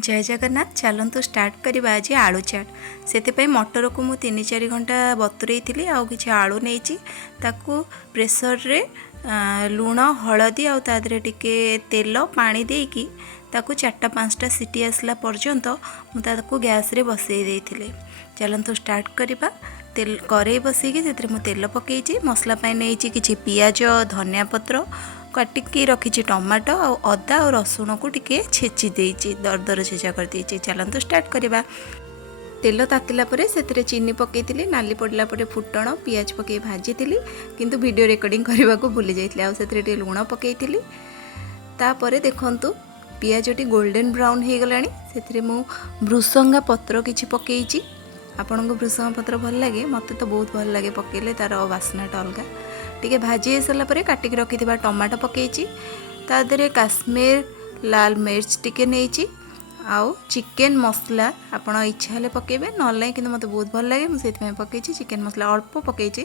जय जगन्नाथ। चलतु स्टार्ट करवा आज आलू चाट। से मटर को मुझे 3-4 घंटा बतुरई थी आउ कि आलू नहीं प्रेसर रे लुण हलदी आदि टिके तेल पानी देकी ताकू 4-5टा सीटी आसला पर्यंत मुझे गैस रे बसई देइथिले। चलतु स्टार्ट करवा। तेल कड़े बसईकी से तेल पकई मसला नहीं कि पियाज धनिया पत्र काटिकी रखी टमाटो आ अदा और रसुण को टिके छेची देइछि दरदर छेचा कर देइछि। चलतु स्टार्ट करवा। तेल तातिला परे से चीनी पकईली नाली पड़ला परे फुटण पियाज पकई भाजी किंतु वीडियो रिकॉर्डिंग करने को भूली जाइए। आ से लुण पकईली तापरे देखंतु पियाजटी गोल्डन ब्राउन हो गलानी। से भृसंगा पत्र किछि पकईछि। आपन को भृसंगा पत्र भल लगे मते तो बहुत भल लगे पकेले तार वासनाटा अलग। टिके भाजी हो सारा पर काटिक रखिथिबा टमाटो पकईछि ता देहरे काश्मीर लाल मिर्च टिके नेइछि आउ चिकेन मसला आपण इच्छा हेले पकेबे नले कि मते बहुत भल लगे मुझे पकईछि। चिकेन मसला अल्प पकईछि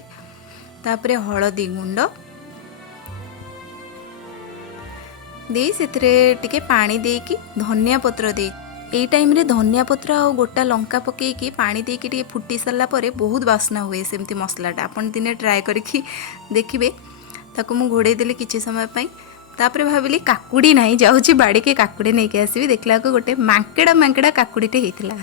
तापरे हळदी गुंड दे से टिके पानी देकी धनिया पत्र दे यही टाइम रे धनिया पत्र आ गोटा लंका पकईकी पानी देकी टिके फुटी सारा पर बहुत बास्ना हुए सेमती मसलाटा आपन दिने ट्राए करिकी देखिबे। ताकू मु घोड़े देली किछि समय पई तापरे भाबिली काकुड़ी नाही जाउची बाड़ी के काकुड़ी नै के आसीबी देखला को गोटे मांकेड़ा काकुड़ीटे हेतिला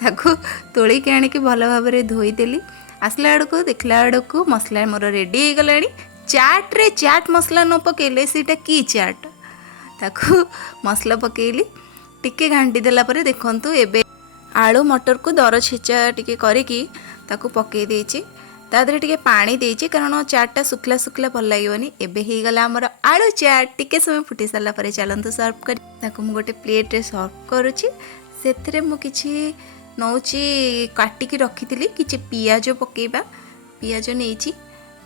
ताकू तोली के आनी के भलो भाबरे धोई देली। आसला आड़को देखला आड़को मसला मोर रेडी हो गलानी। चाट रे चाट मसला न पकेले सीटा की चाट ताकू मसला पकेली टिके घांटी देला परे देखंतु एबे आलू मटर को दर छेचा टिके करिकी ताकू पकई देइछि ता देहरे टिके पानी देइछि कारण चाटटा सुखला सुखला भल लागोनी। एबे ही गला हमर आलू चाट टिके समय फुटी साला परे चलंतु सर्व कर ताकू मु गोटे प्लेट रे सर्व करूछि। सेथरे मु किछि नौची काटिकी रखिथिली किछि पियाज पकेइबा पियाज नेइछि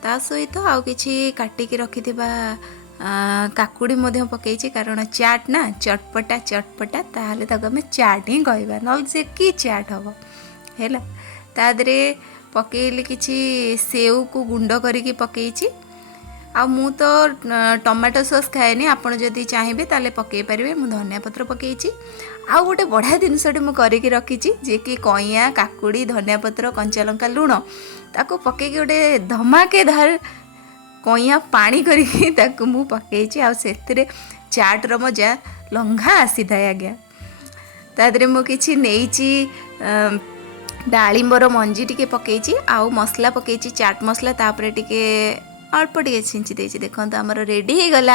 ता सहित आउ किछि काटिकी रखिथिबा काकुड़ी मध्य पकईछि कारण चाट ना चटपटा ताहले ताको हमें चाट ही कहबा न से की चाट हबो हैला। ता देहरे पकईली किछि सेव को गुंड करिकी पकईछि आ मु तो टमाटो सॉस खाएनी आपन जदि चाहिबे ताले पकई परिबे। मु धनिया पत्र पकईछि आ गोटे बढ़िया जिनसटे मु करिकी रखिछि जे कि कइया काकुड़ी धनिया पत्र कंचा लंका लुण ताको पकईकी गोटे धमाकेदार कइया पानी करिकी ताकू मु पकईछि आ सेतिरे चाट रो मजा लंघा आसी थाए आज्ञा। ता देहरे मु किछि नेइछि डाळिंबर मंजी टिके पकईछि आउ मसला पकईछि चाट मसला तापरे टिके अल्प टिके छिंची देइछि। देखंतु हमर रेडी हो गला।